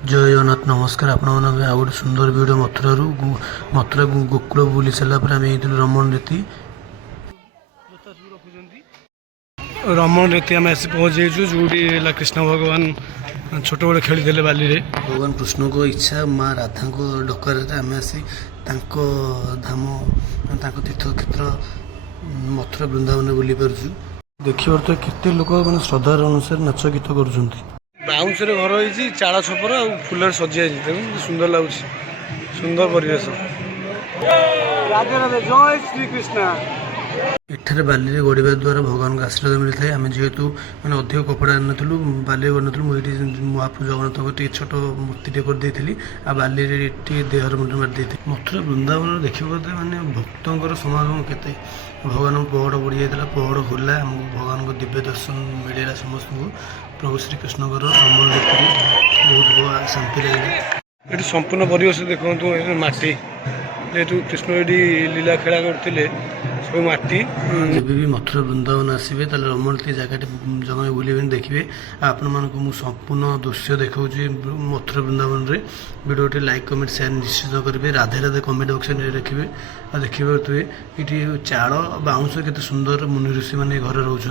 जय जगन्नाथ नमस्कार आपण मैंने आ गए सुंदर भिड मथुरा गोकुल बुली सारापर आम ये रमण रीति रमण रीति आम आसी पहुँची जो कृष्ण भगवान छोट बड़े खेली थे बाली रे। भगवान कृष्ण को इच्छा माँ राधा को डकर आम आसी धाम तीर्थ क्षेत्र मथुरा वृंदावन बुली पार्छु। देखिए तो केते लोक मैंने श्रद्धार अनुसार नाच गीत कर बाउंस घर हो चाल छपर आ फुल सजा सुंदर लगुच सुंदर परिवेश। राधे राधे जय श्री कृष्ण। एठारे बाली रे गड़िया द्वारा भगवान को आशीर्वाद मिलता है। आम जेहेतु मैंने अधिक कपड़ा आनी बाली कर मुझे महाप्रभु जगन्नाथ टे छोट मूर्ति टे कर आ बाली देहर मुंड मारी मथुरा वृंदावन देखा मैंने भक्तर समागम केते भगवान पहड़ बढ़ी जाता पहड़ खोला आमको भगवान को दिव्य दर्शन मिलला समस्त को प्रभु श्रीकृष्ण रमण रीति बहुत शांति लगे। ये संपूर्ण परिवेश देखो माटी जेहेतु कृष्ण ये लीला खेला करते सब माटी। जब भी मथुरा वृंदावन आसवे रमण रीति जगह जगह बुले देखिए आपण मानक संपूर्ण दृश्य देखा मथुरा वृंदावन रे वीडियो लाइक कमेंट शेयर निश्चित करेंगे। राधे राधे कमेंट बक्स में रखिए देखिए ये चाल बाउंस केते सुंदर मुनि ऋषि मैंने घर रोच।